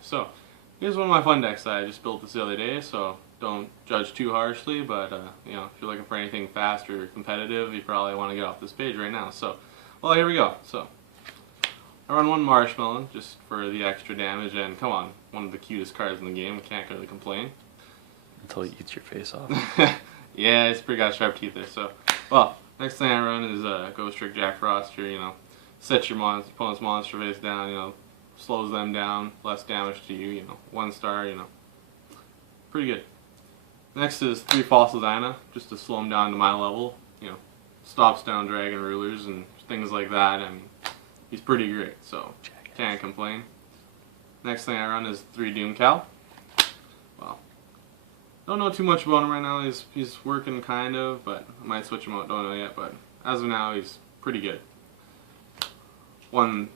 So here's one of my fun decks that I just built this the other day, so don't judge too harshly, but you know, if you're looking for anything fast or competitive, you probably want to get off this page right now. So, well, here we go. So I run one Marshmallow just for the extra damage, and come on, one of the cutest cards in the game. I can't really complain. Until it eats your face off. Yeah, it's pretty got sharp teeth there. So, well, next thing I run is Ghost Trick Jack Frost. Here, you know, set your opponent's monster face down. You know, slows them down, less damage to you. You know, 1 star. You know, pretty good. Next is 3 Fossil Dyna, just to slow them down to my level. You know, stops down Dragon Rulers and things like that. I mean, he's pretty great, so can't complain. Next thing I run is 3 Doom Cal. Well, don't know too much about him right now. He's working kind of, but I might switch him out. Don't know yet, but as of now, he's pretty good. 1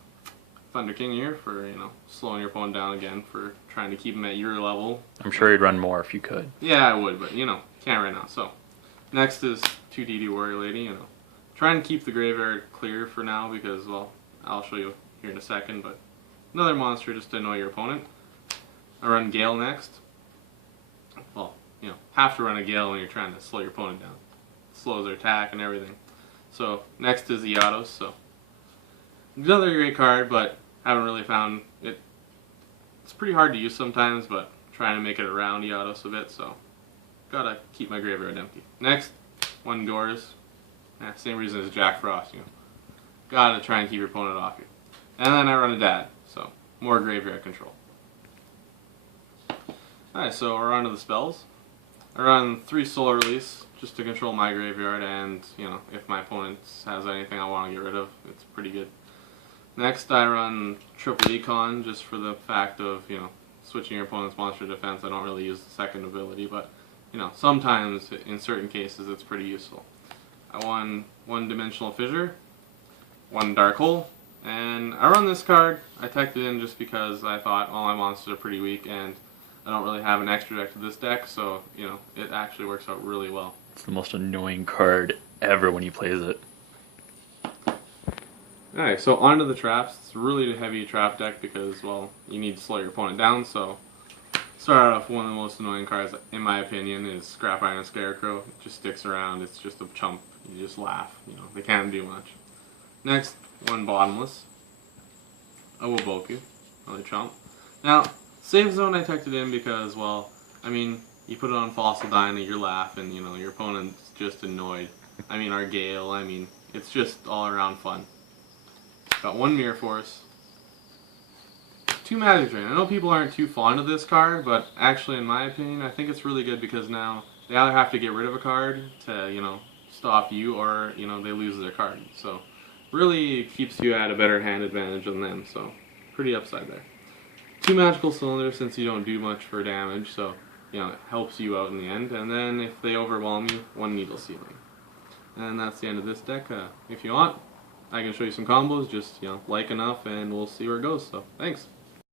Thunder King here for, you know, slowing your opponent down again for trying to keep him at your level. I'm sure you'd run more if you could. Yeah, I would, but you know, can't right now. So next is 2 DD Warrior Lady. You know, trying to keep the graveyard clear for now because, well, I'll show you here in a second. But another monster just to annoy your opponent. I run Gale next. Well, you know, have to run a Gale when you're trying to slow your opponent down. Slows their attack and everything. So next is Iados. So another great card, but haven't really found it. It's pretty hard to use sometimes, but trying to make it around Iados a bit, so gotta keep my graveyard empty. Next, 1 Doors. Same reason as Jack Frost, you know. Gotta try and keep your opponent off you. And then I run a Dad, so more graveyard control. Alright, so we're on to the spells. I run 3 Solar Release just to control my graveyard, and you know, if my opponent has anything I want to get rid of, it's pretty good. Next, I run Triple Econ just for the fact of, you know, switching your opponent's monster defense. I don't really use the second ability, but you know, sometimes in certain cases it's pretty useful. I won 1 Dimensional Fissure, 1 Dark Hole, and I run this card. I teched it in just because I thought all my monsters are pretty weak and I don't really have an extra deck to this deck, so you know, it actually works out really well. It's the most annoying card ever when he plays it. Alright, so onto the traps. It's a really heavy trap deck because, well, you need to slow your opponent down, so start off one of the most annoying cards, in my opinion, is Scrap Iron Scarecrow. It just sticks around, it's just a chump. You just laugh, you know, they can't do much. Next, 1 Bottomless. Owoboku, another chump. Now, Safe Zone I tucked it in because, well, I mean, you put it on Fossil Dyna, you're laughing, you know, your opponent's just annoyed. I mean, our Gale, I mean, it's just all around fun. Got 1 Mirror Force, 2 Magic Drain. I know people aren't too fond of this card, but actually, in my opinion, I think it's really good because now they either have to get rid of a card to, you know, stop you, or, you know, they lose their card. So, really keeps you at a better hand advantage than them, so pretty upside there. 2 Magical Cylinders since you don't do much for damage, so, you know, it helps you out in the end. And then if they overwhelm you, 1 Needle Ceiling. And that's the end of this deck. If you want, I can show you some combos, just, you know, like enough, and we'll see where it goes. So, thanks.